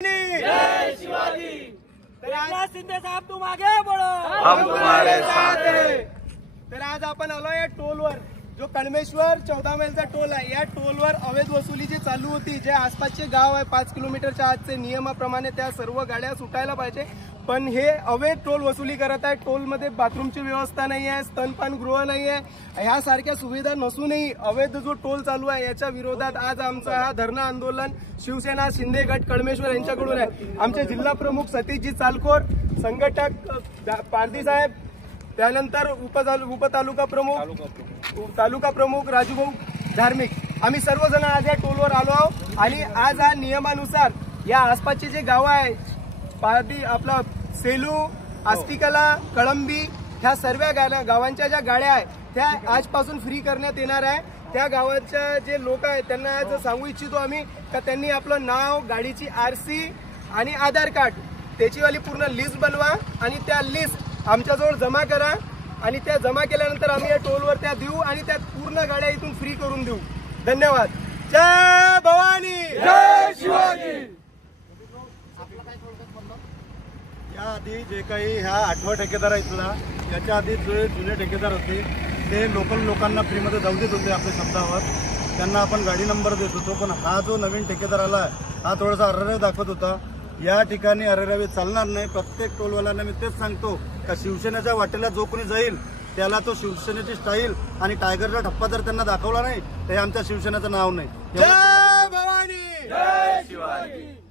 जय शिवाजी। एकनाथ शिंदे साहब तुम आगे बढ़ो, हम तुम्हारे साथ हैं। तर आज आपण आलो या टोलवर, जो कणमेश्वर 14 मैलचा टोल आहे। या टोलवर अवैध वसुली जी चालू होती, जे आसपासचे गाव आहे 5 किलोमीटरच्या आतचे, नियमाप्रमाणे त्या सर्व गाड्या सुटायला पाहिजे, पण हे अवैध टोल वसुली करत आहे। टोल मध्ये बाथरूमची व्यवस्था नाही आहे, स्तनपान गृह नाही आहे, ह्यासारख्या सुविधा नसूनही अवैध जो टोल चालू आहे याच्या विरोधात आज आमचा हा धरणं आंदोलन शिवसेना शिंदे गट कळमेश्वर यांच्याकडून आहे। आमचे जिल्हा प्रमुख सतीशजी चालकोर, संघटक पारधी साहेब, त्यानंतर तालुका प्रमुख राजूभाऊ धार्मिक, आम्ही सर्वजण आज या टोलवर आलो आहोत। आणि आज हा नियमानुसार या आसपासचे जे गाव आहे, पारधी, आपला सेलू, आस्तिकला, कळंबी, ह्या सर्व गावांच्या ज्या गाड्या आहेत त्या आजपासून फ्री करण्यात येणार आहे। त्या गावाच्या जे लोक आहेत त्यांना आज सांगू इच्छितो आम्ही का त्यांनी आपलं नाव, गाडीची आरसी आणि आधार कार्ड त्याचीवाली पूर्ण लिस्ट बनवा आणि त्या लिस्ट आमच्याजवळ जमा करा, आणि त्या जमा केल्यानंतर आम्ही या टोलवर त्या देऊ आणि त्या पूर्ण गाड्या इथून फ्री करून देऊ। धन्यवाद। जय भवानी, जय शिवाजी। या आधी जे काही ह्या 8वा ठेकेदार आहेत ना, याच्या आधी जे जुने ठेकेदार होते ते लोकल लोकांना फ्रीमध्ये जाऊ देत होते आपल्या शब्दावर, त्यांना आपण गाडी नंबर देत होतो। पण हा जो नवीन ठेकेदार आला हा थोडासा अर्ररावी दाखवत होता। या ठिकाणी अर्ररावी चालणार नाही। प्रत्येक टोलवाल्यांना मी तेच सांगतो का शिवसेनेच्या वाटेला जो कोणी जाईल त्याला तो शिवसेनेची स्टाईल आणि टायगरचा ठप्पा जर त्यांना दाखवला नाही तर हे आमच्या शिवसेनेचं नाव नाही। जय भवानी, जय शिवाजी।